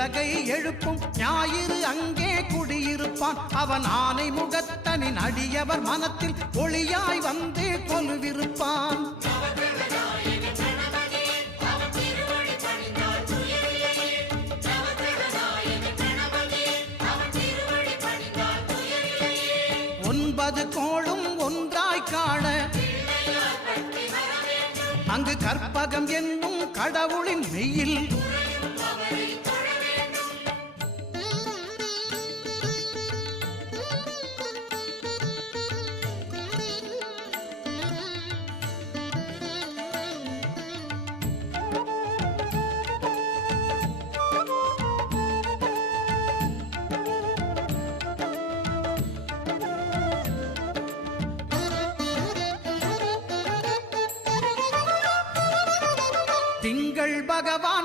உலகை எழுப்பும் ஞாயிறு அங்கே குடியிருப்பான். அவன் ஆனை முகத்தனின் அடியவர் மனத்தில் ஒளியாய் வந்து கொலுவிருப்பான். ஒன்பது கோளும் ஒன்றாய் காண அங்கு கற்பகம் என்னும் கடவுளின் மெய்யில் திங்கள் பகவான்